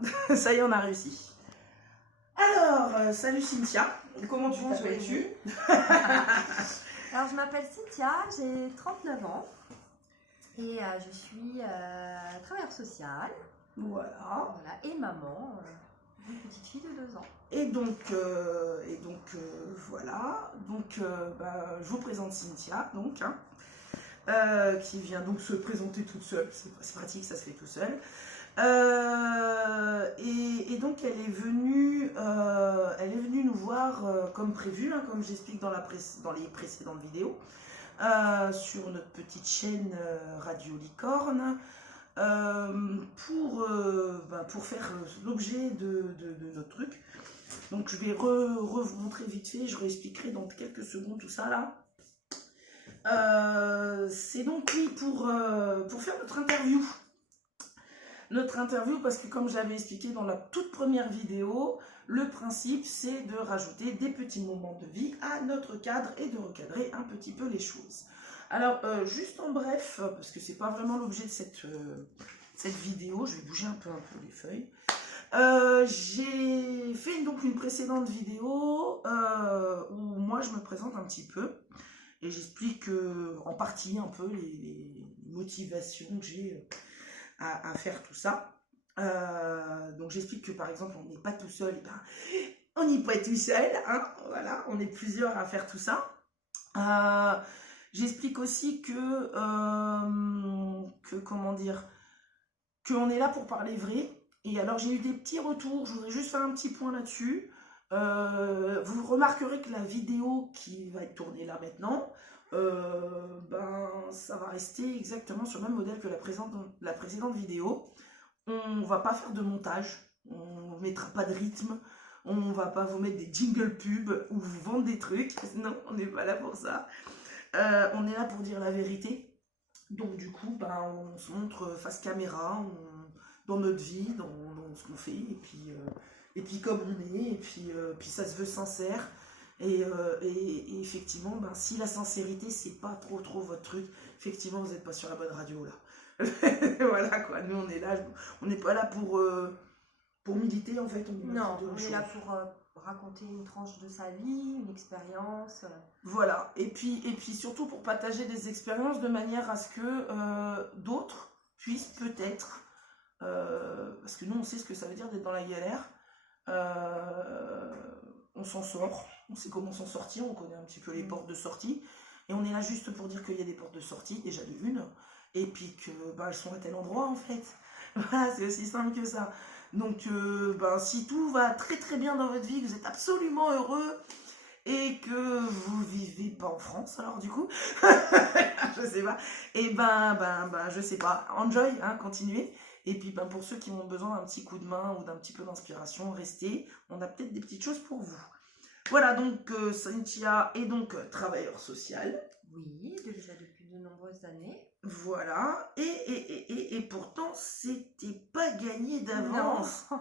Voilà, ça y est, on a réussi. Alors, salut Cynthia, comment tu t'appelles-tu? Alors, je m'appelle Cynthia, j'ai 39 ans et je suis travailleuse sociale. Voilà. Et maman d'une petite fille de 2 ans. Et donc voilà, je vous présente Cynthia, qui vient donc se présenter toute seule, c'est pratique, ça se fait tout seul. Et donc elle est venue nous voir comme prévu, hein, comme j'explique dans les précédentes vidéos, sur notre petite chaîne Radio Licorne, pour faire l'objet de notre truc. Donc je vais vous montrer vite fait, je réexpliquerai dans quelques secondes tout ça là. C'est donc oui pour faire notre interview. Notre interview, parce que comme j'avais expliqué dans la toute première vidéo, le principe c'est de rajouter des petits moments de vie à notre cadre et de recadrer un petit peu les choses. Alors juste en bref, parce que c'est pas vraiment l'objet de cette vidéo, je vais bouger un peu les feuilles. J'ai fait donc une précédente vidéo où moi je me présente un petit peu et j'explique en partie un peu les motivations que j'ai à faire tout ça. Donc j'explique que par exemple on n'est pas tout seul, on n'y peut être tout seul, hein, voilà, on est plusieurs à faire tout ça. J'explique aussi que comment dire, qu'on est là pour parler vrai. Et alors j'ai eu des petits retours, je voudrais juste faire un petit point là-dessus. Vous remarquerez que la vidéo qui va être tournée là maintenant, ça va rester exactement sur le même modèle que la précédente vidéo. On va pas faire de montage, on mettra pas de rythme, on va pas vous mettre des jingle pubs ou vous vendre des trucs, non, on n'est pas là pour ça. On est là pour dire la vérité. Donc du coup, on se montre face caméra, dans notre vie, dans ce qu'on fait, et puis comme on est, et puis ça se veut sincère. Et effectivement, si la sincérité c'est pas trop votre truc, effectivement vous n'êtes pas sur la bonne radio là. Voilà quoi, nous on est là, on n'est pas là pour militer en fait. On est là pour raconter une tranche de sa vie, une expérience. Voilà, et puis surtout pour partager des expériences de manière à ce que d'autres puissent peut-être, parce que nous on sait ce que ça veut dire d'être dans la galère, on s'en sort, on sait comment s'en sortir, on connaît un petit peu les portes de sortie, et on est là juste pour dire qu'il y a des portes de sortie, déjà de une, et puis que elles sont à tel endroit en fait. Voilà, c'est aussi simple que ça. Donc si tout va très très bien dans votre vie, que vous êtes absolument heureux, et que vous vivez pas en France, alors du coup, je sais pas, et je sais pas, enjoy, hein, continuez. Et puis pour ceux qui ont besoin d'un petit coup de main ou d'un petit peu d'inspiration, restez, on a peut-être des petites choses pour vous. Voilà, donc Cynthia est donc travailleur social. Oui, déjà depuis de nombreuses années. Voilà, et pourtant c'était pas gagné d'avance. Non,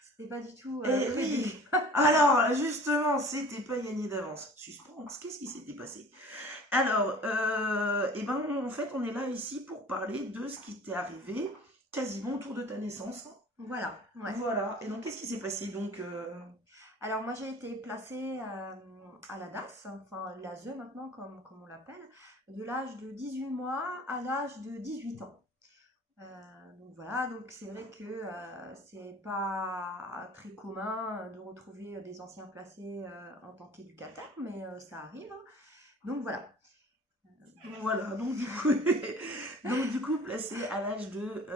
c'était pas du tout oui. Alors justement, c'était pas gagné d'avance. Suspense, qu'est-ce qui s'était passé? Alors, en fait, on est là ici pour parler de ce qui t'est arrivé quasiment autour de ta naissance. Voilà. Ouais. Voilà. Et donc, qu'est-ce qui s'est passé donc Alors, moi, j'ai été placée à la DAS, enfin l'ASE maintenant, comme on l'appelle, de l'âge de 18 mois à l'âge de 18 ans. Donc voilà, donc c'est vrai que c'est pas très commun de retrouver des anciens placés en tant qu'éducateurs, mais ça arrive. Donc voilà. Voilà, donc du coup placé à l'âge de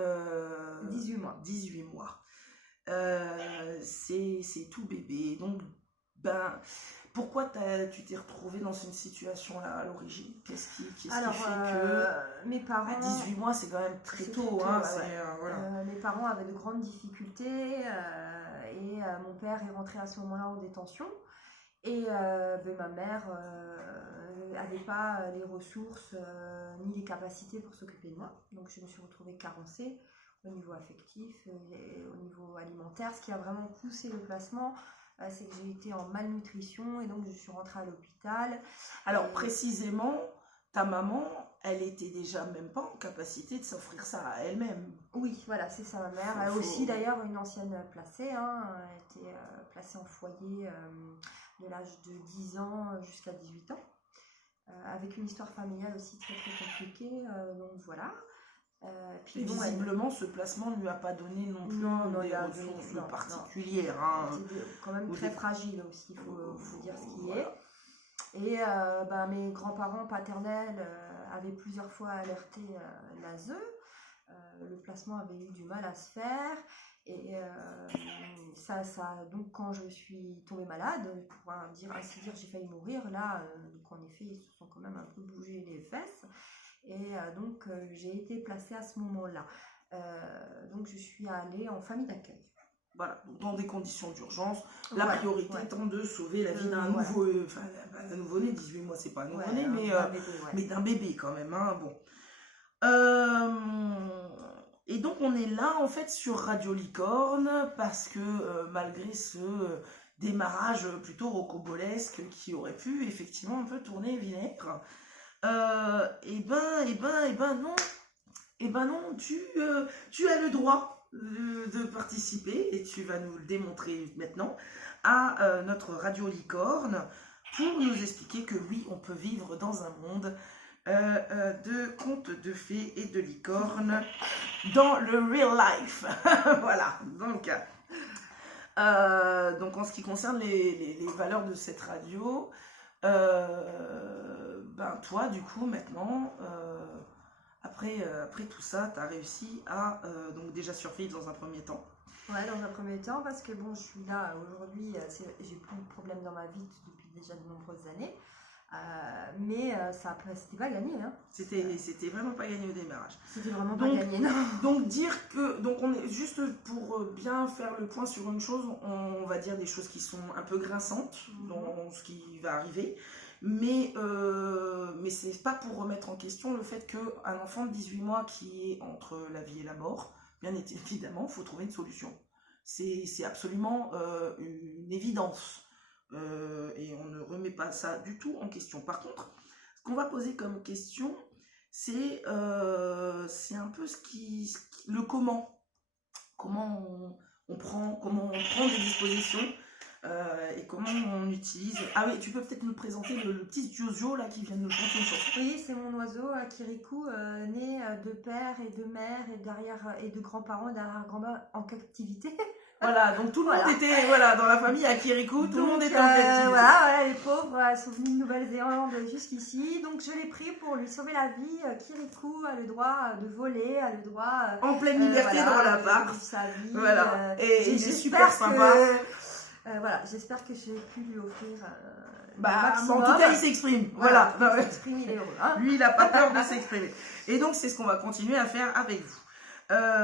18 mois. 18 mois. C'est tout bébé. Donc, pourquoi tu t'es retrouvée dans une situation là à l'origine? Qu'est-ce qui fait que mes parents, à 18 mois c'est quand même très tôt, hein, voilà. Mes parents avaient de grandes difficultés et mon père est rentré à ce moment-là en détention et ma mère n'avait pas les ressources ni les capacités pour s'occuper de moi, donc je me suis retrouvée carencée au niveau affectif et au niveau alimentaire. Ce qui a vraiment poussé le placement, c'est que j'ai été en malnutrition et donc je suis rentrée à l'hôpital. Alors précisément, ta maman, elle était déjà même pas en capacité de s'offrir ça à elle-même. Oui, voilà, c'est ça, ma mère. Elle est aussi d'ailleurs une ancienne placée, hein. Elle était placée en foyer de l'âge de 10 ans jusqu'à 18 ans, avec une histoire familiale aussi très très compliquée, donc voilà. Puis visiblement, ce placement ne lui a pas donné non plus des ressources particulières. C'était quand même très fragile aussi, il faut dire ce qui est. Et mes grands-parents paternels avaient plusieurs fois alerté l'ASE. Le placement avait eu du mal à se faire. Et donc quand je suis tombée malade, pour ainsi dire, j'ai failli mourir. Là, donc en effet, ils se sont quand même un peu bougé les fesses. Et donc j'ai été placée à ce moment-là. Donc je suis allée en famille d'accueil. Voilà, dans des conditions d'urgence, la priorité étant de sauver la vie d'un nouveau-né, 18 mois c'est pas un nouveau-né, mais d'un bébé quand même. Hein, bon. Et donc on est là en fait sur Radio Licorne parce que malgré ce démarrage plutôt rocambolesque qui aurait pu effectivement un peu tourner vinaigre, et ben non, tu as le droit de participer, et tu vas nous le démontrer maintenant, à notre Radio Licorne pour nous expliquer que oui, on peut vivre dans un monde de contes de fées et de licornes dans le real life. Voilà, donc en ce qui concerne les valeurs de cette radio, toi du coup maintenant après tout ça, tu as réussi à donc déjà survivre dans un premier temps. Ouais, dans un premier temps, parce que bon, je suis là aujourd'hui, j'ai plus de problèmes dans ma vie depuis déjà de nombreuses années, mais c'était pas gagné. Hein. C'était vraiment pas gagné au démarrage. C'était vraiment pas gagné, non. Donc on est juste pour bien faire le point sur une chose, on va dire des choses qui sont un peu grinçantes dans ce qui va arriver. Mais c'est pas pour remettre en question le fait qu'un enfant de 18 mois qui est entre la vie et la mort, bien évidemment, il faut trouver une solution. C'est absolument une évidence. Et on ne remet pas ça du tout en question. Par contre, ce qu'on va poser comme question, c'est un peu le comment. Comment on prend des dispositions. Et comment on utilise... Ah oui, tu peux peut-être nous présenter le petit Jojo là qui vient de nous chanter une chanson. Oui, c'est mon oiseau, Kirikou, né de père et de mère et de grands-parents et d'arrière-grands-parents en captivité. Voilà, donc tout le monde était dans la famille à Kirikou, tout le monde était en captivité. Voilà, les pauvres sont venus de Nouvelle-Zélande jusqu'ici, donc je l'ai pris pour lui sauver la vie. Kirikou a le droit de voler, a le droit... en pleine liberté dans l'appart. Sa vie. Voilà, et il est super sympa. J'espère que j'ai pu lui offrir en tout cas, il s'exprime. Voilà. Il s'exprime, il est heureux. Hein. Lui, il n'a pas peur de s'exprimer. Et donc, c'est ce qu'on va continuer à faire avec vous.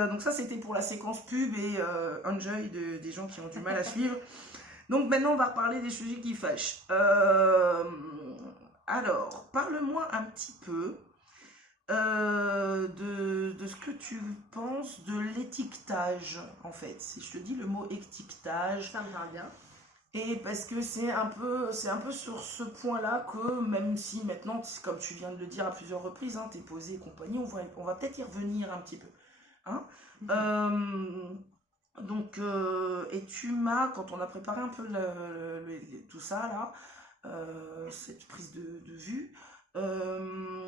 Donc ça, c'était pour la séquence pub et enjoy des gens qui ont du mal à suivre. Donc maintenant, on va reparler des sujets qui fâchent. Alors, parle-moi un petit peu de ce que tu penses de l'étiquetage, en fait. Si je te dis le mot étiquetage... Ça me parle bien. Et parce que c'est un peu sur ce point-là que, même si maintenant, comme tu viens de le dire à plusieurs reprises, hein, t'es posé et compagnie, on va peut-être y revenir un petit peu. Hein. Et tu m'as, quand on a préparé un peu tout ça, là, cette prise de vue,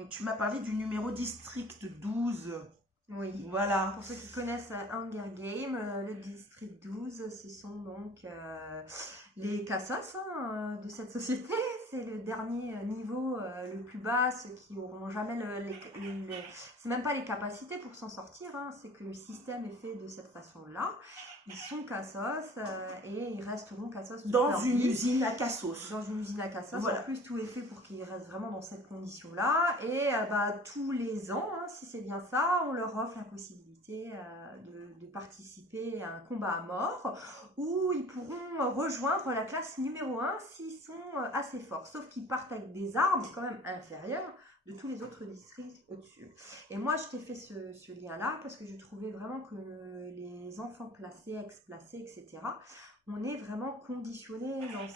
tu m'as parlé du numéro district 12. Oui, voilà. Pour ceux qui connaissent Hunger Games, le district 12, ce sont donc les cassos de cette société. C'est le dernier niveau le plus bas, ceux qui n'auront jamais c'est même pas les capacités pour s'en sortir, hein, c'est que le système est fait de cette façon-là. Ils sont cassos et ils resteront cassos dans une usine à cassos. Dans une usine à cassos. Voilà. En plus, tout est fait pour qu'ils restent vraiment dans cette condition-là. Et tous les ans, hein, si c'est bien ça, on leur offre la possibilité de participer à un combat à mort où ils pourront rejoindre la classe numéro 1 s'ils sont assez forts. Sauf qu'ils partent avec des armes quand même inférieures de tous les autres districts au-dessus. Et moi, je t'ai fait ce lien-là parce que je trouvais vraiment que les enfants placés, ex-placés, etc., on est vraiment conditionné dans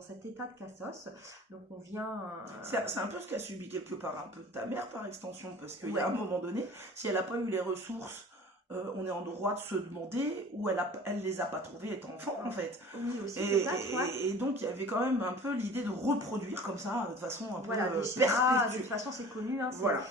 cet état de cassos. Donc on vient... C'est un peu ce qu'a subi quelque part un peu ta mère par extension, parce qu'il y a un moment donné, si elle n'a pas eu les ressources, on est en droit de se demander où elle les a pas trouvées étant enfant en fait. Oui, aussi et donc il y avait quand même un peu l'idée de reproduire comme ça, de façon un peu de toute façon c'est connu. Hein, voilà.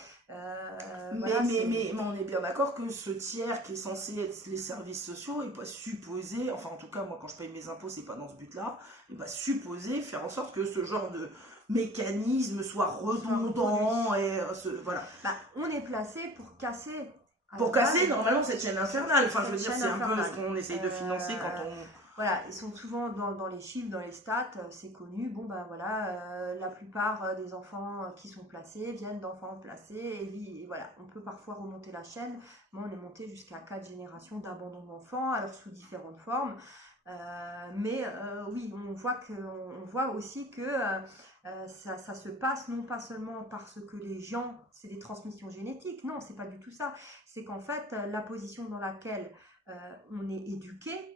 Mais on est bien d'accord que ce tiers qui est censé être les services sociaux n'est pas supposé, enfin en tout cas moi quand je paye mes impôts c'est pas dans ce but-là, n'est pas supposé faire en sorte que ce genre de mécanisme soit redondant et voilà. On est placé pour casser. Pour casser normalement cette chaîne infernale, enfin je veux dire c'est un peu ce qu'on essaye de financer quand on... Voilà, ils sont souvent dans les chiffres, dans les stats, c'est connu. Bon, ben voilà, la plupart des enfants qui sont placés viennent d'enfants placés. Et voilà, on peut parfois remonter la chaîne. Moi, on est monté jusqu'à 4 générations d'abandon d'enfants, alors sous différentes formes. Oui, on voit aussi que ça se passe non pas seulement parce que les gens, c'est des transmissions génétiques. Non, c'est pas du tout ça. C'est qu'en fait, la position dans laquelle on est éduqué,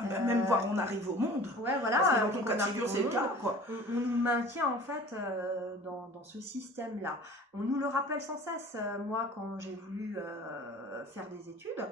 même voir on arrive au monde. Ouais, voilà. Parce que dans ton cas de figure, c'est le cas, quoi. On nous maintient en fait dans ce système-là. On nous le rappelle sans cesse. Moi, quand j'ai voulu faire des études,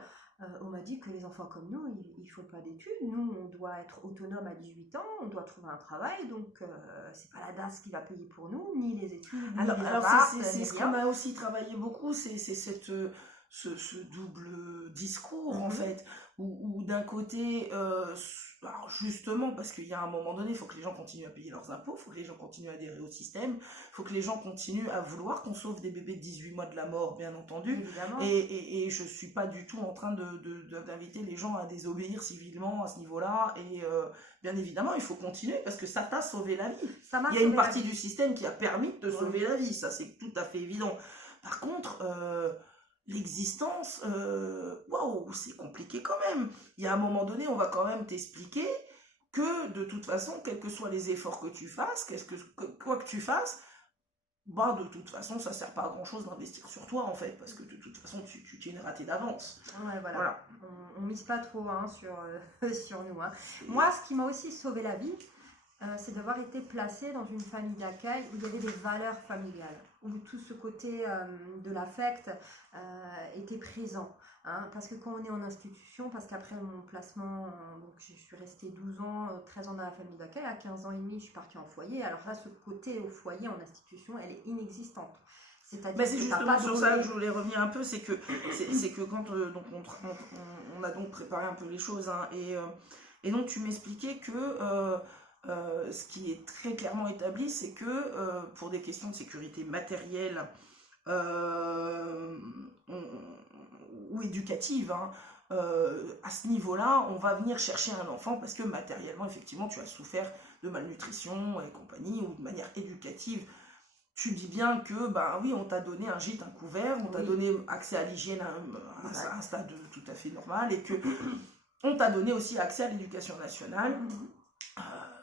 on m'a dit que les enfants comme nous, ils ne font pas d'études. Nous, on doit être autonome à 18 ans, on doit trouver un travail. Donc, c'est pas la DAS qui va payer pour nous, ni les études, ni les apparts, c'est ce qu'on a aussi travaillé beaucoup, c'est ce double discours en fait, où d'un côté, alors justement parce qu'il y a un moment donné, il faut que les gens continuent à payer leurs impôts, il faut que les gens continuent à adhérer au système, il faut que les gens continuent à vouloir qu'on sauve des bébés de 18 mois de la mort, bien entendu, et je suis pas du tout en train d'inviter les gens à désobéir civilement à ce niveau-là, et bien évidemment il faut continuer parce que ça t'a sauvé la vie, il y a une partie du système qui a permis de te sauver la vie, ça c'est tout à fait évident. Par contre, l'existence, waouh, c'est compliqué quand même. Il y a un moment donné, on va quand même t'expliquer que de toute façon, quels que soient les efforts que tu fasses, quoi que tu fasses, de toute façon, ça sert pas à grand chose d'investir sur toi en fait, parce que de toute façon, tu es une ratée d'avance. Ouais, voilà. On mise pas trop sur nous. Hein. Moi, ce qui m'a aussi sauvé la vie, c'est d'avoir été placée dans une famille d'accueil où il y avait des valeurs familiales, où tout ce côté de l'affect était présent. Hein, parce que quand on est en institution, parce qu'après mon placement, donc je suis restée 12 ans, 13 ans dans la famille d'accueil, à 15 ans et demi, je suis partie en foyer. Alors là, ce côté au foyer, en institution, elle est inexistante. C'est justement sur ça que je voulais revenir un peu, c'est que quand donc on a donc préparé un peu les choses, hein, et donc tu m'expliquais que ce qui est très clairement établi, c'est que pour des questions de sécurité matérielle ou éducative, hein, à ce niveau-là, on va venir chercher un enfant parce que matériellement, effectivement, tu as souffert de malnutrition et compagnie, ou de manière éducative. Tu dis bien que, oui, on t'a donné un gîte, un couvert, on t'a donné accès à l'hygiène à un stade tout à fait normal, et que on t'a donné aussi accès à l'éducation nationale.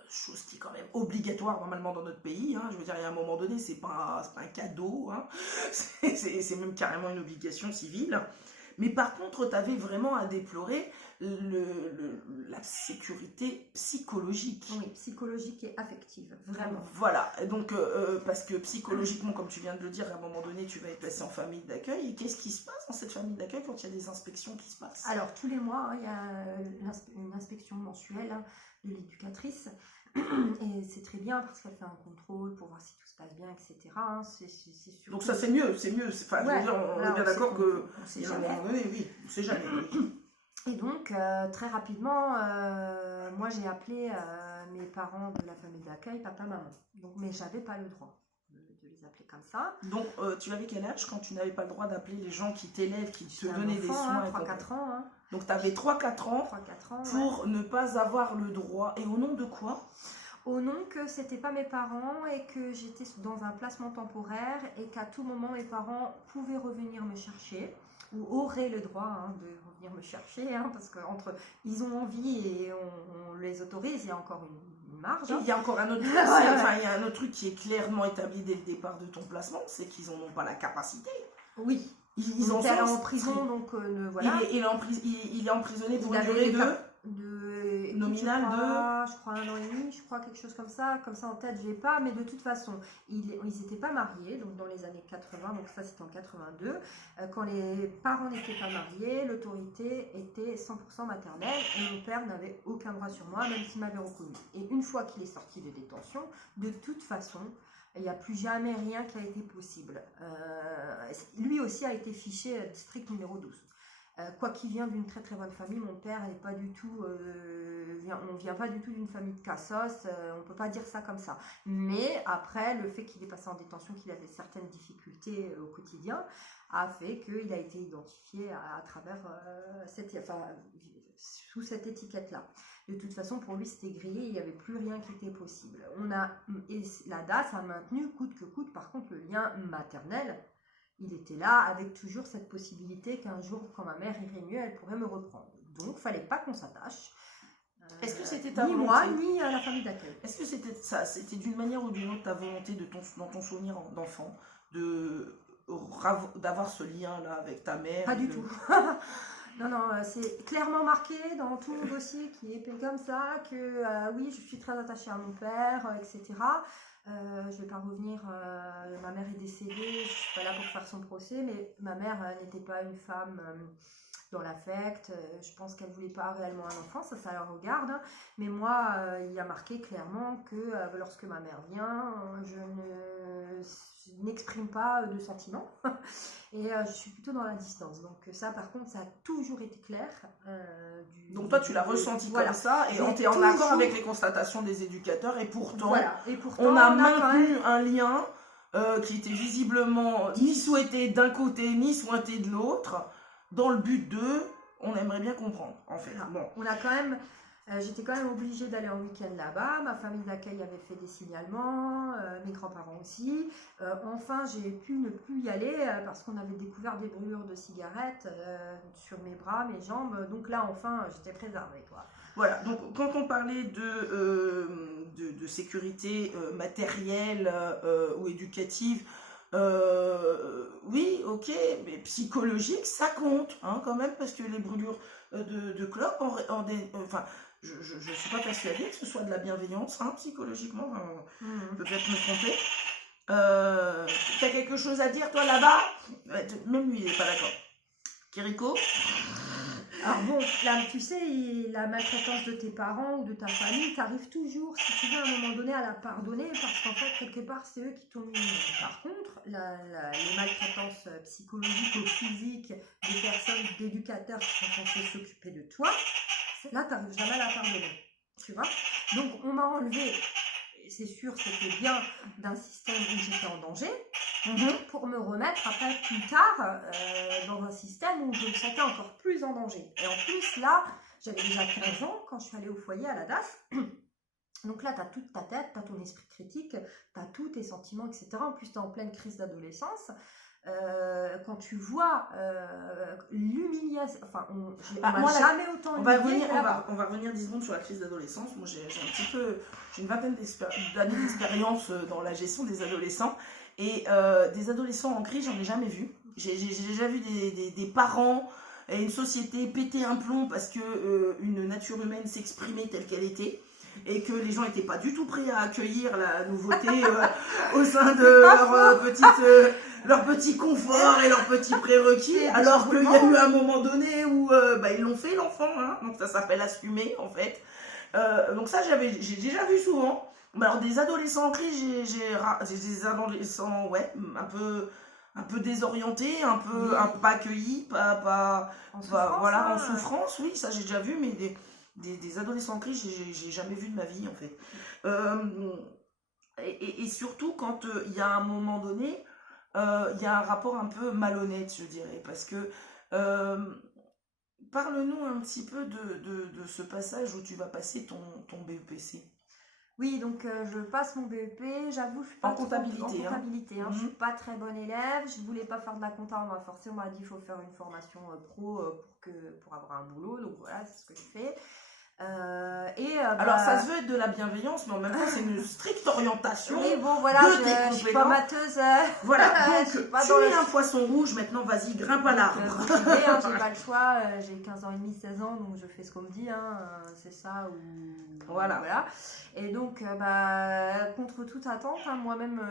Chose qui est quand même obligatoire normalement dans notre pays, hein. Je veux dire, il y a un moment donné, c'est pas un cadeau, hein. C'est même carrément une obligation civile. Mais par contre, tu avais vraiment à déplorer la sécurité psychologique. Oui, psychologique et affective, vraiment. Voilà, donc parce que psychologiquement, comme tu viens de le dire, à un moment donné, tu vas être placé en famille d'accueil. Et qu'est-ce qui se passe dans cette famille d'accueil quand il y a des inspections qui se passent? Alors, tous les mois, il y a une inspection mensuelle de l'éducatrice. Et c'est très bien parce qu'elle fait un contrôle pour voir si tout se passe bien, etc. Hein. Surtout... Donc ça c'est mieux. Enfin, je veux dire, on est bien d'accord que c'est jamais. Oui, on sait jamais. Et donc très rapidement, moi j'ai appelé mes parents de la famille d'accueil, papa, maman. Donc, mais j'avais pas le droit de les appeler comme ça. Donc tu avais quel âge quand tu n'avais pas le droit d'appeler les gens qui t'élèvent, qui te donnaient des soins? 3-4 ans. Hein. Donc tu avais 3-4 ans, pour ne pas avoir le droit. Et au nom de quoi? Au nom que c'était pas mes parents et que j'étais dans un placement temporaire et qu'à tout moment mes parents pouvaient revenir me chercher ou auraient le droit de revenir me chercher, parce qu'ils ont envie et on les autorise. Il y a encore une une marge. Et Hein. il y a encore un autre truc, Ouais, ouais. enfin, il y a un autre truc qui est clairement établi dès le départ de ton placement, c'est qu'ils n'en ont pas la capacité. Oui. Ils Mon en père est sont en prison, donc voilà. il est emprisonné pour Il une avait durée des de nominale je crois 1 an et demi, je crois quelque chose comme ça en tête j'ai pas, mais de toute façon ils n'étaient pas mariés, donc dans les années 80, donc ça c'était en 82, quand les parents n'étaient pas mariés, l'autorité était 100% maternelle et mon père n'avait aucun droit sur moi, même s'il m'avait reconnu. Et une fois qu'il est sorti de détention, de toute façon il n'y a plus jamais rien qui a été possible. Lui aussi a été fiché district numéro 12. Quoi qu'il vienne d'une très très bonne famille, mon père n'est pas du tout, on ne vient pas du tout d'une famille de cassos, on ne peut pas dire ça comme ça. Mais après, le fait qu'il est passé en détention, qu'il avait certaines difficultés au quotidien, a fait qu'il a été identifié à travers sous cette étiquette-là. De toute façon, pour lui, c'était grillé, il n'y avait plus rien qui était possible. Et la DAS a maintenu coûte que coûte, par contre, le lien maternel. Il était là avec toujours cette possibilité qu'un jour, quand ma mère irait mieux, elle pourrait me reprendre. Donc, il ne fallait pas qu'on s'attache. Est-ce que c'était ta volonté? Ni moi, ni à la famille d'accueil. Est-ce que c'était ça? C'était d'une manière ou d'une autre ta volonté dans ton souvenir d'enfant d'avoir ce lien-là avec ta mère? Pas du tout. Non, non, c'est clairement marqué dans tout mon dossier qui est fait comme ça, que oui, je suis très attachée à mon père, etc. Je ne vais pas revenir, ma mère est décédée, je ne suis pas là pour faire son procès, mais ma mère n'était pas une femme dans l'affect, je pense qu'elle ne voulait pas réellement un enfant, ça la regarde, hein. Mais moi, il y a marqué clairement que lorsque ma mère vient, je n'exprime pas de sentiments et je suis plutôt dans la distance. Donc ça, par contre, ça a toujours été clair. Donc toi, tu l'as ressenti voilà. Comme ça et tu es en accord avec les constatations des éducateurs et pourtant, voilà. On a maintenu un lien qui était visiblement ni souhaité d'un côté ni souhaité de l'autre, dans le but de, on aimerait bien comprendre en fait. Voilà. Bon. On a quand même... J'étais quand même obligée d'aller en week-end là-bas. Ma famille d'accueil avait fait des signalements, mes grands-parents aussi. Enfin, j'ai pu ne plus y aller parce qu'on avait découvert des brûlures de cigarettes sur mes bras, mes jambes. Donc là, enfin, j'étais préservée, quoi. Voilà, donc quand on parlait de sécurité matérielle ou éducative, oui, ok, mais psychologique, ça compte hein, quand même, parce que les brûlures de clopes, enfin, je ne suis pas persuadée que ce soit de la bienveillance, hein, psychologiquement, peut-être me tromper. T'as quelque chose à dire, toi, là-bas? Même lui, il n'est pas d'accord. Kiriko? Alors bon, là, tu sais, la maltraitance de tes parents ou de ta famille, t'arrives toujours, si tu veux, à un moment donné, à la pardonner, parce qu'en fait, quelque part, c'est eux qui t'ont mis. Par contre, les maltraitances psychologiques ou physiques des personnes, d'éducateurs qui sont censés s'occuper de toi, là, t'arrives jamais à la pardonner, tu vois. Donc, on m'a enlevé, c'est sûr, c'était bien d'un système où j'étais en danger, pour me remettre après plus tard dans un système où je me sentais encore plus en danger. Et en plus là, j'avais déjà 15 ans quand je suis allée au foyer à la DAS. Donc là, tu as toute ta tête, tu as ton esprit critique, tu as tous tes sentiments, etc. En plus, tu es en pleine crise d'adolescence. Quand tu vois l'humiliation, enfin, on m'a jamais autant humilié. On va revenir 10 secondes sur la crise d'adolescence. Moi, j'ai une vingtaine d'années d'expérience dans la gestion des adolescents. Et des adolescents en crise, j'en ai jamais vu. J'ai déjà vu des parents et une société péter un plomb parce que une nature humaine s'exprimait telle qu'elle était et que les gens n'étaient pas du tout prêts à accueillir la nouveauté au sein de leur petit confort et leur petit prérequis, alors qu'il y a eu un moment donné où ils l'ont fait l'enfant, hein, donc ça s'appelle assumer en fait. Donc ça j'ai déjà vu souvent. Alors des adolescents en crise, j'ai des adolescents un peu désorientés, un peu pas accueillis, en souffrance, oui, ça j'ai déjà vu, mais des adolescents en crise, j'ai jamais vu de ma vie en fait. Et surtout quand il y a un moment donné, il y a un rapport un peu malhonnête, je dirais, parce que parle-nous un petit peu de ce passage où tu vas passer ton BEPC. Oui, donc je passe mon BEP, j'avoue, je suis pas en comptabilité. Je suis pas très bonne élève, je voulais pas faire de la compta, on m'a forcé, on m'a dit il faut faire une formation pro pour avoir un boulot, donc voilà, c'est ce que je fais. Alors, ça se veut être de la bienveillance, mais en même temps, c'est une stricte orientation oui, bon, voilà, de tes je suis pas compétences. mateuse. Voilà, Je suis donc pas tu dans es le- un poisson rouge, maintenant vas-y, grimpe à l'arbre. J'ai pas le choix, j'ai 15 ans et demi, 16 ans, donc je fais ce qu'on me dit, hein, c'est ça ou... Voilà. Et donc, contre toute attente, hein, moi-même,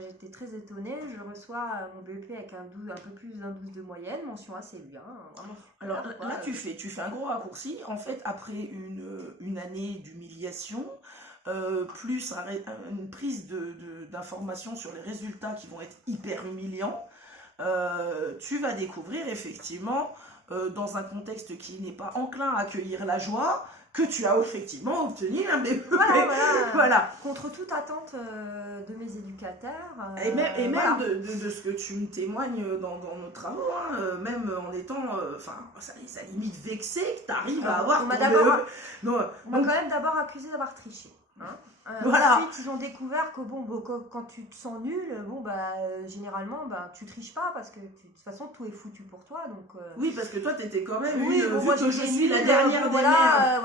j'étais très étonnée, je reçois mon BEP avec un peu plus d'un 12 de moyenne, mention assez bien, vraiment super. Alors quoi. là, tu fais un gros raccourci. En fait, après une année d'humiliation, plus une prise d'informations sur les résultats qui vont être hyper humiliants, tu vas découvrir effectivement, dans un contexte qui n'est pas enclin à accueillir la joie, que tu as effectivement obtenu un BEP. Voilà. Contre toute attente de mes éducateurs. Et même voilà. de ce que tu me témoignes dans nos travaux, hein, même en étant, ça limite vexé que tu arrives à avoir On m'a ton BEP. On m'a quand même d'abord accusé d'avoir triché. Hein. Voilà. Ensuite, ils ont découvert que quand tu te sens nul, généralement, tu triches pas parce que de toute façon, tout est foutu pour toi. Donc, Oui, parce que toi, tu étais quand même oui, vu moi, que je j'étais suis la nulle, dernière des mères.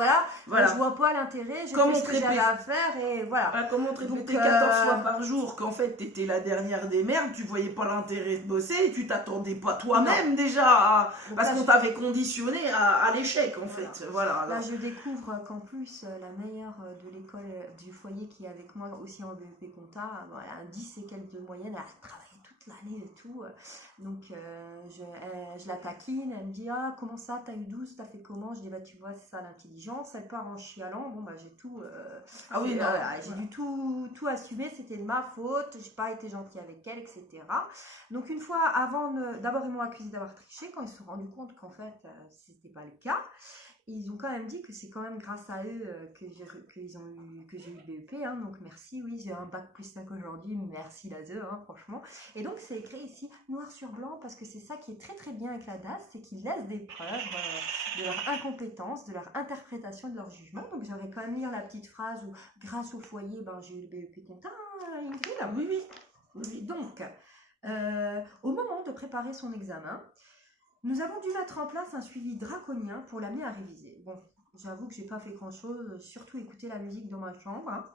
Voilà. Je vois pas l'intérêt, j'ai Comme fait on ce que te j'avais répète. à faire et voilà. Comme on te Donc, répétait 14 fois par jour qu'en fait, tu étais la dernière des merdes, tu voyais pas l'intérêt de bosser et tu t'attendais pas toi-même déjà, parce qu'on t'avait conditionné à l'échec en fait. Voilà. Là, je découvre qu'en plus, la meilleure de l'école du foyer qui est avec moi aussi en BEP compta, voilà, un 10 et quelques de moyenne, elle a travaillé toute l'année et tout. Donc, je la taquine, elle me dit « Ah, comment ça, t'as eu 12, t'as fait comment ?» Je dis « Bah, tu vois, c'est ça l'intelligence. » Elle part en chialant, bon, j'ai tout... Ah oui, j'ai dû tout assumer, c'était de ma faute, j'ai pas été gentille avec elle, etc. Donc, une fois, d'abord, ils m'ont accusé d'avoir triché, quand ils se sont rendus compte qu'en fait, c'était pas le cas. Ils ont quand même dit que c'est quand même grâce à eux que j'ai eu le BEP, hein, donc merci, oui, j'ai un bac plus 5 aujourd'hui, merci l'ASE, hein, franchement. Et donc c'est écrit ici noir sur blanc parce que c'est ça qui est très très bien avec la DAS, c'est qu'ils laissent des preuves de leur incompétence, de leur interprétation, de leur jugement. Donc j'aurais quand même lire la petite phrase où grâce au foyer, j'ai eu le BEP compta, hein, Ingrid. Oui. Donc, au moment de préparer son examen, nous avons dû mettre en place un suivi draconien pour l'amener à réviser. Bon, j'avoue que j'ai pas fait grand-chose, surtout écouter la musique dans ma chambre. Hein.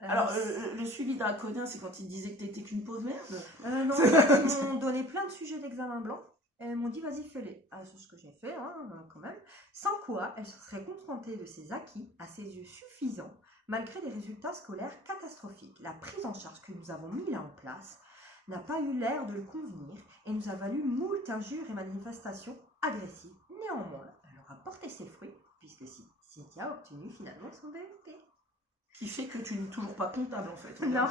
Alors, le suivi draconien, c'est quand ils disaient que t'étais qu'une pauvre merde Non, ils m'ont donné plein de sujets d'examen blanc. Et elles m'ont dit, vas-y, fais-les. C'est ce que j'ai fait, hein, quand même. Sans quoi, elle se serait contentée de ses acquis, à ses yeux suffisants, malgré des résultats scolaires catastrophiques. La prise en charge que nous avons mis là en place n'a pas eu l'air de le convenir et nous a valu moult injures et manifestations agressives. Néanmoins, elle aura porté ses fruits puisque Cynthia a obtenu finalement son BEP. Qui fait que tu n'es toujours pas comptable en fait. Non,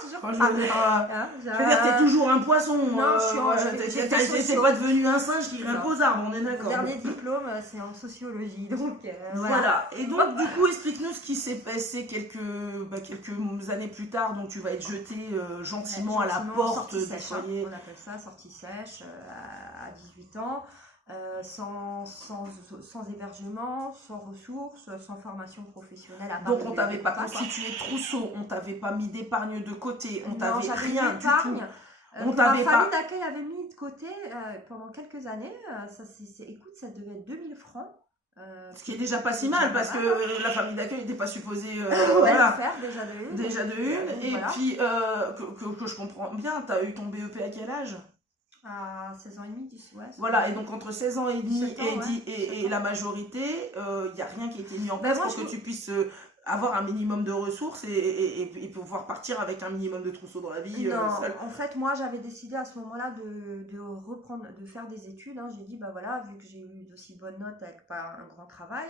toujours pas. Je veux dire, t'es toujours un poisson. Non, t'es pas devenu un singe qui grimpe aux arbres, on est d'accord. Mon dernier diplôme, c'est en sociologie, donc voilà. Et donc, du coup, explique-nous ce qui s'est passé quelques années plus tard. Donc, tu vas être jeté gentiment à la porte du foyer. On appelle ça sortie sèche à 18 ans. Sans hébergement, sans ressources, sans formation professionnelle. Donc on t'avait pas constitué de trousseau, on t'avait pas mis d'épargne de côté, on t'avait rien du tout. Ma famille d'accueil avait mis de côté pendant quelques années. Écoute, ça devait être 2000 francs. Ce qui est déjà pas si mal parce que la famille d'accueil n'était pas supposée le faire déjà de une. Et voilà. Puis que je comprends bien, tu as eu ton BEP à quel âge? À 16 ans et demi, 10, ouais. Voilà, et donc entre 16 ans et demi et la majorité, il n'y a rien qui a été mis en place pour que tu puisses avoir un minimum de ressources et pouvoir partir avec un minimum de trousseau dans la vie. En fait, moi, j'avais décidé à ce moment-là de reprendre, de faire des études. Hein. J'ai dit, vu que j'ai eu d'aussi bonnes notes avec pas un grand travail,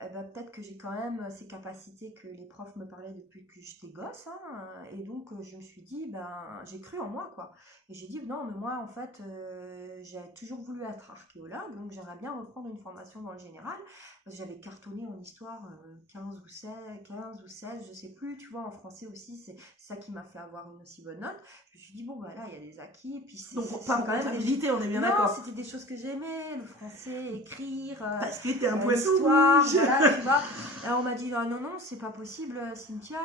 peut-être que j'ai quand même ces capacités que les profs me parlaient depuis que j'étais gosse. Hein. Et donc, je me suis dit, j'ai cru en moi, quoi. Et j'ai dit, non, mais moi, en fait, j'ai toujours voulu être archéologue, donc j'aimerais bien reprendre une formation dans le général. J'avais cartonné en histoire 15 ou 16, je sais plus, tu vois, en français aussi, c'est ça qui m'a fait avoir une aussi bonne note. Je me suis dit, là, il y a des acquis. Et puis donc, pas en comptabilité, on est bien d'accord. Non, c'était des choses que j'aimais, le français, écrire. Parce que t'es un poisson rouge. Voilà, tu vois. Alors, on m'a dit, non, c'est pas possible, Cynthia,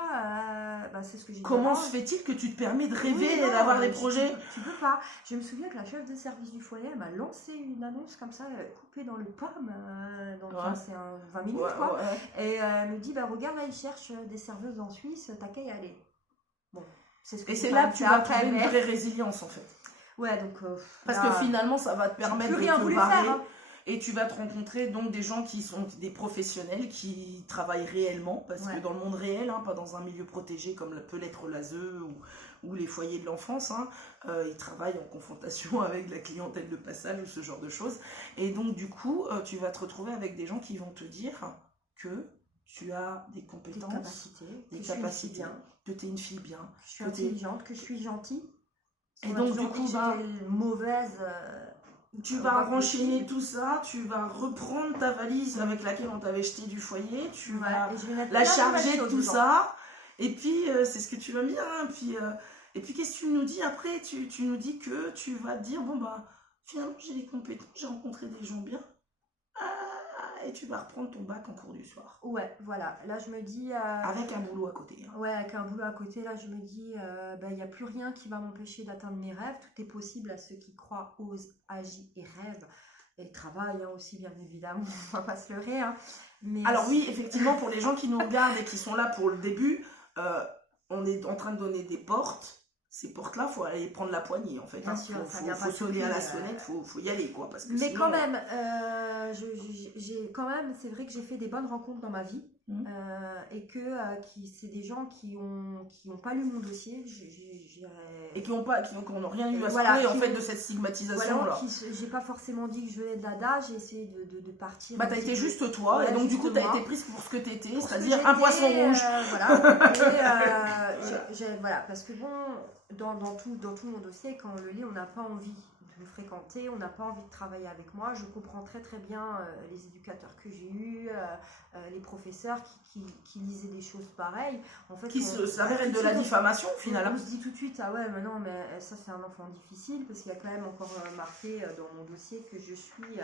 c'est ce que j'ai dit. Comment se fait-il que tu te permets de rêver et d'avoir des projets? Tu peux pas. Je me souviens que la chef de service du foyer m'a lancé une annonce comme ça, coupée dans le pomme, dans enfin c'est 20 minutes quoi. Et elle me dit, bah regarde là, ils cherchent des serveuses en Suisse, t'as qu'à y aller. Bon, c'est ce que et c'est là que tu vas trouver une vraie résilience en fait. Ouais, donc... parce que finalement, ça va te permettre de te barrer. Hein. Et tu vas te rencontrer donc des gens qui sont des professionnels, qui travaillent réellement, parce que dans le monde réel, hein, pas dans un milieu protégé comme peut l'être l'ASE ou les foyers de l'enfance, hein, ils travaillent en confrontation avec la clientèle de passage ou ce genre de choses. Et donc du coup, tu vas te retrouver avec des gens qui vont te dire que tu as des compétences, des capacités, que tu es une fille bien, que je suis intelligente, que je suis gentille. Et donc du coup, mauvaise... tu vas renchaîner tout ça, tu vas reprendre ta valise avec laquelle on t'avait jeté du foyer, tu vas la charger de tout ça, et puis c'est ce que tu vas me dire, hein, et puis qu'est-ce que tu nous dis après? Tu nous dis que tu vas te dire, bon bah finalement j'ai les compétences, j'ai rencontré des gens bien, et tu vas reprendre ton bac en cours du soir. Ouais, voilà, là je me dis... avec un boulot à côté. Hein. Ouais, avec un boulot à côté, là je me dis, il n'y a plus rien qui va m'empêcher d'atteindre mes rêves, tout est possible à ceux qui croient, osent, agissent et rêvent, et travaillent hein, aussi bien évidemment, on va pas se leurrer. Hein. Mais alors oui, effectivement, pour les gens qui nous regardent et qui sont là pour le début, on est en train de donner des portes. Ces portes-là, il faut aller prendre la poignée en fait. Bien sûr, il faut sonner à la sonnette, faut y aller quoi. Parce que mais sinon, quand même, c'est vrai que j'ai fait des bonnes rencontres dans ma vie et que c'est des gens qui ont pas lu mon dossier. Et qui n'ont rien eu à se parler en fait de cette stigmatisation là. J'ai pas forcément dit que je venais de l'ADA, j'ai essayé de partir. Bah t'as été juste toi et donc du coup t'as été prise pour ce que t'étais, c'est-à-dire un poisson rouge. Voilà, parce que bon. Dans tout mon dossier, quand on le lit, on n'a pas envie de me fréquenter, on n'a pas envie de travailler avec moi. Je comprends très très bien les éducateurs que j'ai eus, les professeurs qui lisaient des choses pareilles. En fait, ça révèle de la diffamation au final. On se dit tout de suite, ah ouais, mais non, mais ça c'est un enfant difficile, parce qu'il y a quand même encore marqué dans mon dossier que je suis...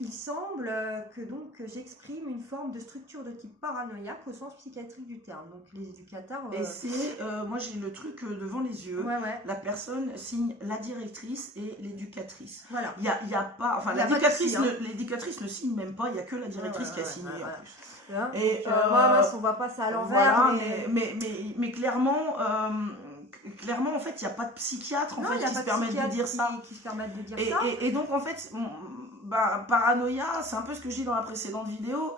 il semble que donc j'exprime une forme de structure de type paranoïaque au sens psychiatrique du terme. Donc les éducateurs... Et c'est... moi j'ai le truc devant les yeux. La personne signe la directrice et l'éducatrice. Voilà. Il y a pas... Enfin, l'éducatrice ne signe même pas, il n'y a que la directrice qui a signé en plus. Hein, et on va passer à l'envers. Voilà, mais clairement... clairement, en fait, il n'y a pas de psychiatre en fait, qui se permettent de dire ça. Et donc, en fait, paranoïa, c'est un peu ce que je dis dans la précédente vidéo.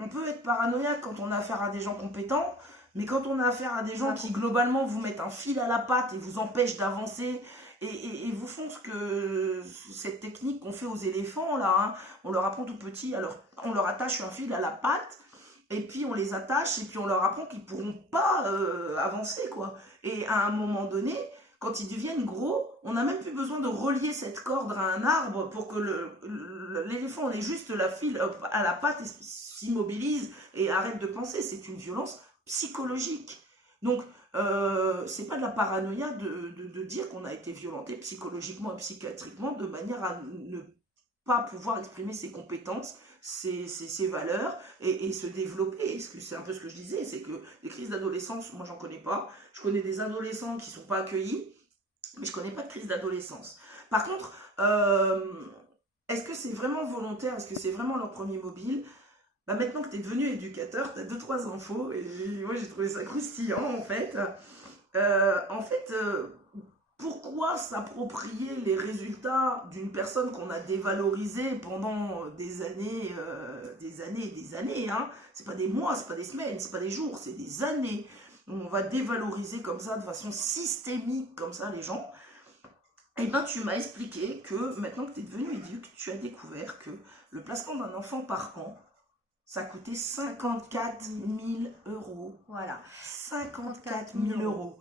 On peut être paranoïaque quand on a affaire à des gens compétents, mais quand on a affaire à des gens qui, globalement, vous mettent un fil à la patte et vous empêchent d'avancer et vous font cette technique qu'on fait aux éléphants, là, hein, on leur apprend tout petit, alors on leur attache un fil à la patte, et puis on les attache, et puis on leur apprend qu'ils ne pourront pas avancer, quoi. Et à un moment donné, quand ils deviennent gros, on n'a même plus besoin de relier cette corde à un arbre pour que l'éléphant ait juste la file à la patte et s'immobilise et arrête de penser. C'est une violence psychologique. Donc, c'est pas de la paranoïa de dire qu'on a été violenté psychologiquement et psychiatriquement de manière à ne pas pouvoir exprimer ses compétences, ses valeurs et se développer. C'est un peu ce que je disais, c'est que les crises d'adolescence, moi j'en connais pas. Je connais des adolescents qui sont pas accueillis, mais je connais pas de crise d'adolescence. Par contre, est-ce que c'est vraiment volontaire? Est-ce que c'est vraiment leur premier mobile? Maintenant que tu es devenu éducateur, tu as 2-3 infos, et moi j'ai trouvé ça croustillant en fait. Pourquoi s'approprier les résultats d'une personne qu'on a dévalorisée pendant des années et des années, hein. C'est pas des mois, c'est pas des semaines, c'est pas des jours, c'est des années. On va dévaloriser comme ça, de façon systémique, comme ça, les gens. Et bien, tu m'as expliqué que maintenant que tu es devenu éduc, tu as découvert que le placement d'un enfant par an, ça coûtait 54 000 euros. Voilà. 54 000 euros.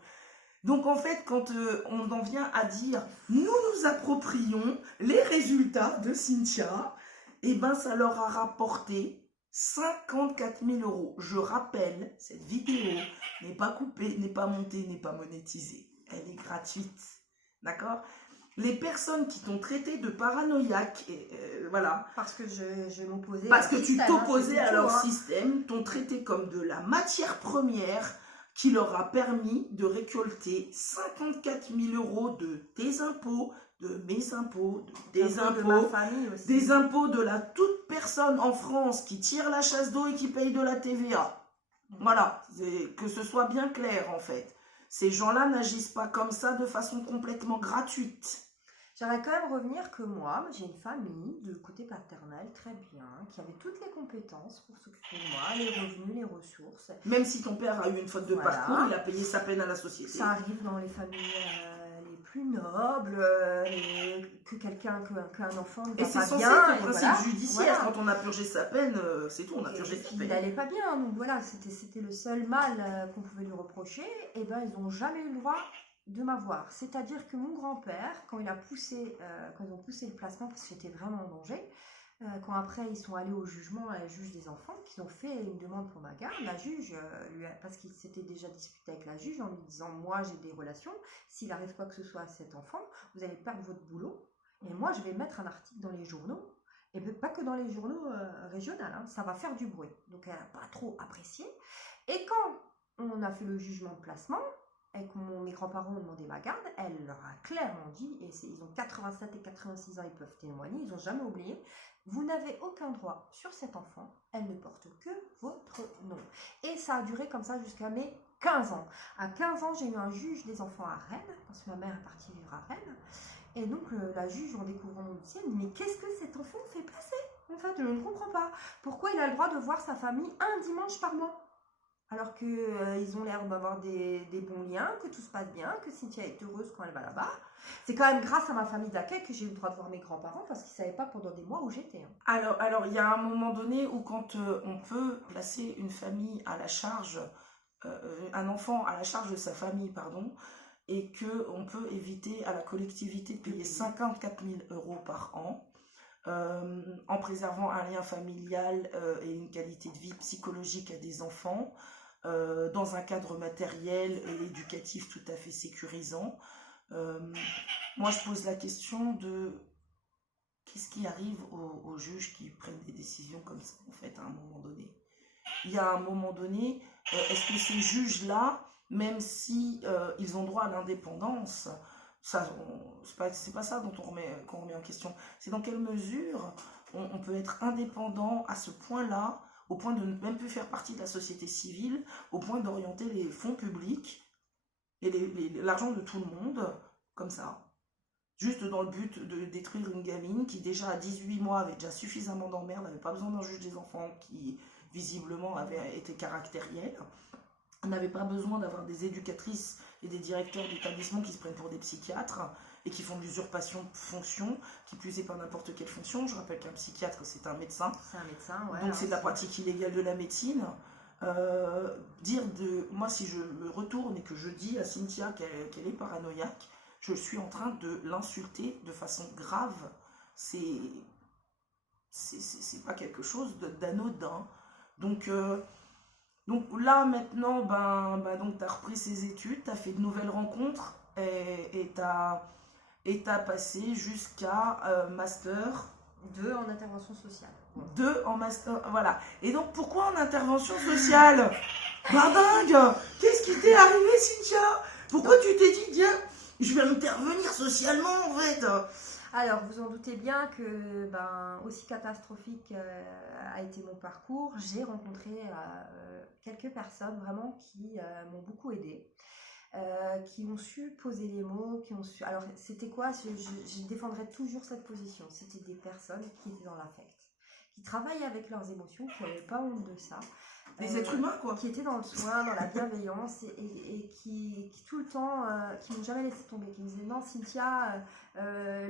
Donc en fait, quand on en vient à dire « nous nous approprions les résultats de Cynthia », eh ben ça leur a rapporté 54 000 euros. Je rappelle, cette vidéo n'est pas coupée, n'est pas montée, n'est pas monétisée. Elle est gratuite. D'accord ? Les personnes qui t'ont traité de paranoïaque, voilà. Parce que je m'opposais. Parce que tu t'opposais à leur système, t'ont traité comme de la matière première qui leur a permis de récolter 54 000 euros de tes impôts, de mes impôts, des impôts de ma famille aussi. des impôts de la toute personne en France qui tire la chasse d'eau et qui paye de la TVA. Voilà, que ce soit bien clair en fait. Ces gens-là n'agissent pas comme ça de façon complètement gratuite. J'aimerais quand même revenir que moi, j'ai une famille de côté paternel très bien, qui avait toutes les compétences pour s'occuper de moi, les revenus, les ressources. Même si ton père a eu une faute de parcours, il a payé sa peine à la société. Ça arrive dans les familles les plus nobles, que qu'un enfant ne va pas bien. Et c'est censé être un principe judiciaire. Quand on a purgé sa peine, c'est tout, on a purgé sa peine. Il n'allait pas bien, donc voilà, c'était le seul mal qu'on pouvait lui reprocher. Et ben ils n'ont jamais eu le droit de m'avoir. C'est-à-dire que mon grand-père, quand ils ont poussé le placement, parce que j'étais vraiment en danger, quand après ils sont allés au jugement, à la juge des enfants, qu'ils ont fait une demande pour ma garde, la juge, parce qu'il s'était déjà disputé avec la juge en lui disant, moi j'ai des relations, s'il arrive quoi que ce soit à cet enfant, vous allez perdre votre boulot, et moi je vais mettre un article dans les journaux, et pas que dans les journaux régionaux, hein, ça va faire du bruit. Donc elle n'a pas trop apprécié. Et quand on a fait le jugement de placement, et que mes grands-parents ont demandé ma garde, elle leur a clairement dit, et ils ont 87 et 86 ans, ils peuvent témoigner, ils n'ont jamais oublié, vous n'avez aucun droit sur cet enfant, elle ne porte que votre nom. Et ça a duré comme ça jusqu'à mes 15 ans. À 15 ans, j'ai eu un juge des enfants à Rennes, parce que ma mère est partie vivre à Rennes, et donc la juge, en découvrant mon dossier, elle me dit, mais qu'est-ce que cet enfant fait passer? En fait, je ne comprends pas. Pourquoi il a le droit de voir sa famille un dimanche par mois? Alors qu'ils ont l'air d'avoir des bons liens, que tout se passe bien, que Cynthia est heureuse quand elle va là-bas. C'est quand même grâce à ma famille d'accueil que j'ai eu le droit de voir mes grands-parents parce qu'ils ne savaient pas pendant des mois où j'étais. Alors, il y a un moment donné où quand on peut placer une famille à la charge, un enfant à la charge de sa famille, pardon, et qu'on peut éviter à la collectivité de payer 54 000 € par an, en préservant un lien familial et une qualité de vie psychologique à des enfants, dans un cadre matériel et éducatif tout à fait sécurisant. Moi, je pose la question de qu'est-ce qui arrive aux juges qui prennent des décisions comme ça, en fait, à un moment donné. Il y a un moment donné, est-ce que ces juges-là, même si ils ont droit à l'indépendance, c'est pas ça qu'on remet en question. C'est dans quelle mesure on peut être indépendant à ce point-là, au point de ne même plus faire partie de la société civile, au point d'orienter les fonds publics et l'argent de tout le monde comme ça. Juste dans le but de détruire une gamine qui déjà à 18 mois avait déjà suffisamment d'emmerdes, n'avait pas besoin d'un juge des enfants qui visiblement avait été caractériel. On n'avait pas besoin d'avoir des éducatrices et des directeurs d'établissement qui se prennent pour des psychiatres et qui font de l'usurpation de fonction, qui plus est pas n'importe quelle fonction. Je rappelle qu'un psychiatre, c'est un médecin. C'est un médecin, ouais. Donc c'est de la pratique illégale de la médecine. Moi, si je me retourne et que je dis à Cynthia qu'elle est paranoïaque, je suis en train de l'insulter de façon grave. C'est pas quelque chose d'anodin. Donc là, maintenant, donc tu as repris ses études, tu as fait de nouvelles rencontres et tu as passé jusqu'à Master 2 en intervention sociale. 2 en Master, voilà. Et donc, pourquoi en intervention sociale? Dingue! Qu'est-ce qui t'est arrivé, Cynthia? Pourquoi tu t'es dit, tiens, je vais intervenir socialement, en fait? Alors, vous en doutez bien que aussi catastrophique a été mon parcours. J'ai rencontré quelques personnes vraiment qui m'ont beaucoup aidée, qui ont su poser les mots, qui ont su... Alors, c'était quoi? Je défendrai toujours cette position. C'était des personnes qui étaient dans l'affect, qui travaillaient avec leurs émotions, qui n'avaient pas honte de ça. Des êtres humains, quoi. Qui étaient dans le soin, dans la bienveillance et qui tout le temps, qui m'ont jamais laissé tomber, qui me disaient non Cynthia,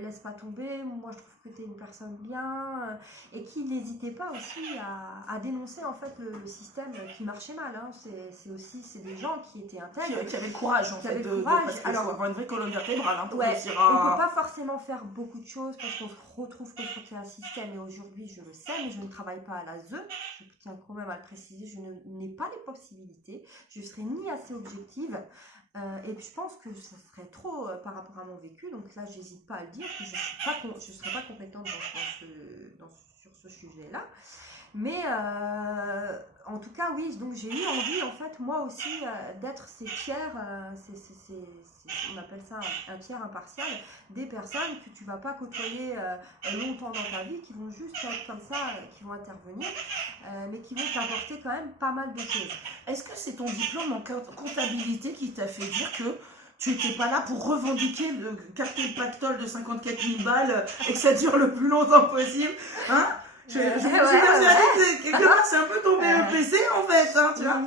laisse pas tomber, moi je trouve que tu es une personne bien, et qui n'hésitaient pas aussi à dénoncer en fait le système qui marchait mal. Hein. C'est des gens qui étaient intègres. Qui avaient le courage en fait parce qu'il faut avoir une vraie colonne vertébrale pour réussir à... On ne peut pas forcément faire beaucoup de choses parce qu'on se retrouve confronté à un système, et aujourd'hui je le sais, mais je ne travaille pas à la ZE, je tiens quand même à le préciser, je n'ai pas les possibilités, je ne serai ni assez objective, et je pense que ça serait trop par rapport à mon vécu, donc là j'hésite pas à le dire, que je ne serai pas compétente sur ce sujet-là. Mais en tout cas, oui, donc j'ai eu envie, en fait, moi aussi, d'être ces tiers, on appelle ça un tiers impartial, des personnes que tu vas pas côtoyer longtemps dans ta vie, qui vont juste être comme ça, qui vont intervenir, mais qui vont t'apporter quand même pas mal de choses. Est-ce que c'est ton diplôme en comptabilité qui t'a fait dire que tu n'étais pas là pour revendiquer le quartier de pactole de 54 000 balles et que ça dure le plus longtemps possible, hein? Je me suis persuadée que quelque part c'est un peu ton BEPC en fait, hein, tu vois.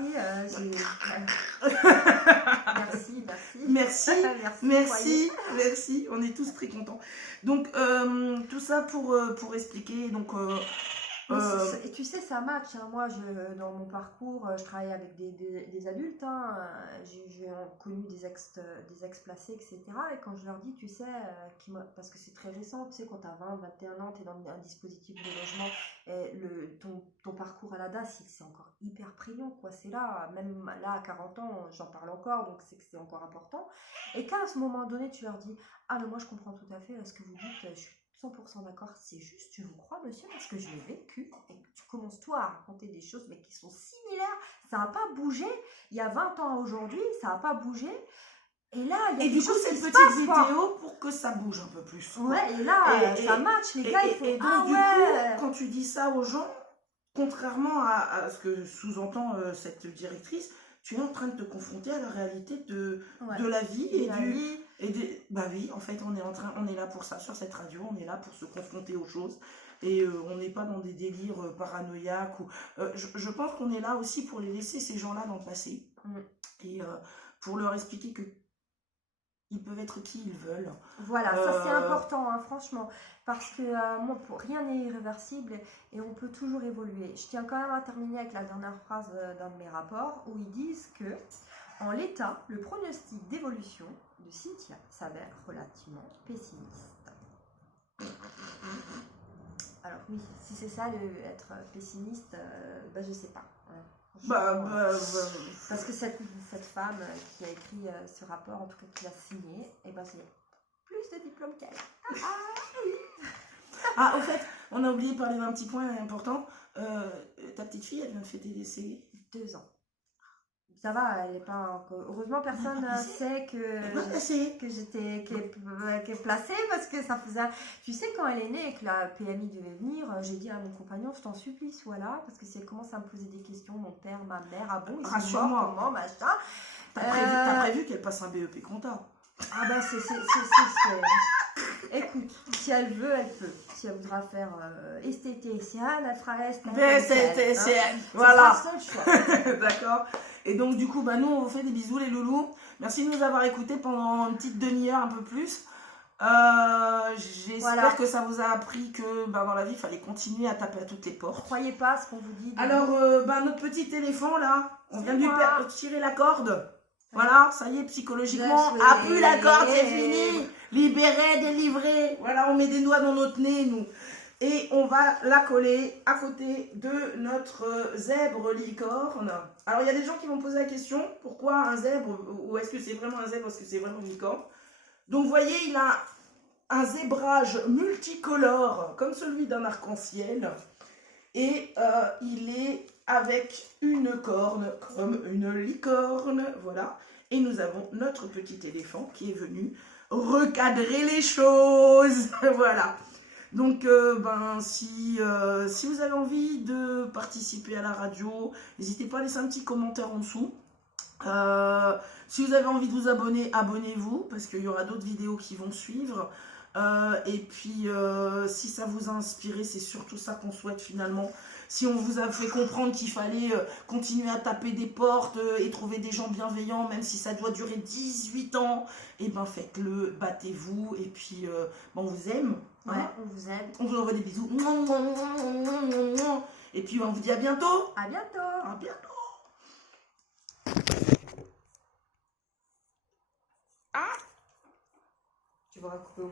Merci. Merci, on est tous très contents. Donc tout ça pour expliquer, donc... Et tu sais, ça match. Hein. Moi, dans mon parcours, je travaille avec des adultes. Hein. J'ai connu des ex-placés, etc. Et quand je leur dis, tu sais, parce que c'est très récent, tu sais, quand tu as 20, 21 ans, tu es dans un dispositif de logement, et ton parcours à la DAS, c'est encore hyper prégnant. C'est là, même là, à 40 ans, j'en parle encore, donc c'est que c'est encore important. Et qu'à ce moment donné, tu leur dis, ah, mais moi, je comprends tout à fait ce que vous dites, je suis 100% d'accord, c'est juste, je vous crois, monsieur, parce que je l'ai vécu, et que tu commences toi à raconter des choses, mais qui sont similaires, ça n'a pas bougé, il y a 20 ans aujourd'hui, ça n'a pas bougé, et là, il y a et des du coup, choses cette qui se petite passent, vidéo pour que ça bouge un peu plus. Quoi. Ouais, et là, ça match, les gars, ils font, et donc, ah du ouais coup, quand tu dis ça aux gens, contrairement à ce que sous-entend cette directrice, tu es en train de te confronter à la réalité de la vie bah oui, en fait, on est là pour ça sur cette radio, on est là pour se confronter aux choses et on n'est pas dans des délires paranoïaques ou je pense qu'on est là aussi pour les laisser ces gens-là dans le passé et pour leur expliquer que ils peuvent être qui ils veulent. Voilà, ça c'est important, hein, franchement, parce que moi, rien n'est irréversible et on peut toujours évoluer. Je tiens quand même à terminer avec la dernière phrase d'un de mes rapports où ils disent que, en l'état, le pronostic d'évolution de Cynthia s'avère relativement pessimiste. Alors oui, si c'est ça, être pessimiste, je sais pas. Parce que cette femme qui a écrit ce rapport, en tout cas qui l'a signé, j'ai plus de diplôme qu'elle. Au fait, on a oublié de parler d'un petit point important. Ta petite fille, elle vient de fêter ses 2 ans. Ça va, elle est pas. Heureusement, personne ne sait que j'étais placée parce que ça faisait. Tu sais, quand elle est née et que la PMI devait venir, j'ai dit à mon compagnon, je t'en supplie, sois là, parce que si elle commence à me poser des questions, mon père, ma mère, ah bon, ils sont morts, comment, machin. T'as prévu qu'elle passe un BEP compta? Ah ben écoute, si elle veut, elle peut. Si elle voudra faire esthéticienne, elle fera esthéticienne. Voilà. C'est son choix. D'accord. Et donc du coup, nous on vous fait des bisous les loulous. Merci de nous avoir écoutés pendant une petite demi-heure, un peu plus. J'espère que ça vous a appris que dans la vie, il fallait continuer à taper à toutes les portes. Croyez pas à ce qu'on vous dit. Alors, notre petit éléphant là, on vient de lui tirer la corde. Voilà, ça y est, psychologiquement, plus la corde, c'est fini. Libéré, délivré. Voilà, on met des doigts dans notre nez, nous. Et on va la coller à côté de notre zèbre licorne. Alors, il y a des gens qui vont poser la question, pourquoi un zèbre? Ou est-ce que c'est vraiment un zèbre? Est-ce que c'est vraiment une licorne? Donc, vous voyez, il a un zébrage multicolore, comme celui d'un arc-en-ciel. Et il est avec une corne, comme une licorne, voilà. Et nous avons notre petit éléphant qui est venu recadrer les choses, voilà. Donc, si vous avez envie de participer à la radio, n'hésitez pas à laisser un petit commentaire en dessous. Si vous avez envie de vous abonner, abonnez-vous, parce qu'il y aura d'autres vidéos qui vont suivre. Et puis, si ça vous a inspiré, c'est surtout ça qu'on souhaite finalement. Si on vous a fait comprendre qu'il fallait continuer à taper des portes et trouver des gens bienveillants, même si ça doit durer 18 ans, et faites-le, battez-vous, et puis on vous aime. Ouais, on vous aime. On vous envoie des bisous. Et puis on vous dit à bientôt. À bientôt. À bientôt. Tu vas couper au